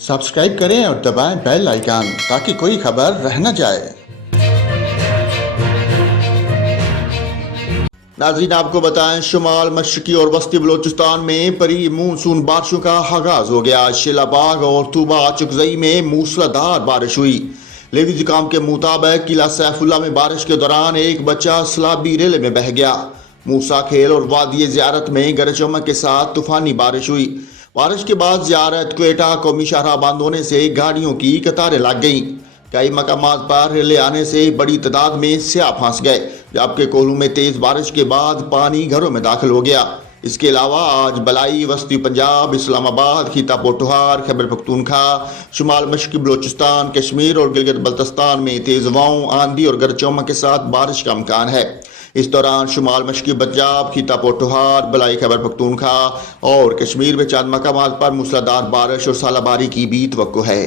Subscribe करें और दबाएं बेल आइकन ताकि कोई खबर रह न जाए। नाज़रीन, आपको बताएं, शुमाल मशरकी और वस्ती बलोचिस्तान में परी मानसून बारिशों का आगाज हो गया। शिलाबाग और तूबा चुकजई में मूसलाधार बारिश हुई। लेवी काम के मुताबिक किला सैफुल्ला में बारिश के दौरान एक बच्चा सलाबी रेले में बह गया। मूसा खेल और वादी ज़ियारत में गरज चमक के साथ तूफानी बारिश हुई। बारिश के बाद ज़ियारत क्वेटा कौमी शाहराह बंद होने से गाड़ियों की कतारें लग गईं। कई मकामात पर रेले आने से बड़ी तादाद में स्याह फंस गए, जबकि कोहलू में तेज़ बारिश के बाद पानी घरों में दाखिल हो गया। इसके अलावा आज बलाई, वस्ती पंजाब, इस्लामाबाद, खीता पोटोहार, खैबर पख्तूनख्वा, शुमाल मशरकी बलोचिस्तान, कश्मीर और गिलगित बल्तिस्तान में तेज़ हवाओं, आंधी और गरज चमक के साथ बारिश का इम्कान है। इस दौरान शुमाल मशरकी पंजाब, खीता पोटोहार, बलाई, खैबर पख्तूनख्वा और कश्मीर में चंद मकामात पर मूसलाधार बारिश और सालाबारी की भी तवक्को है।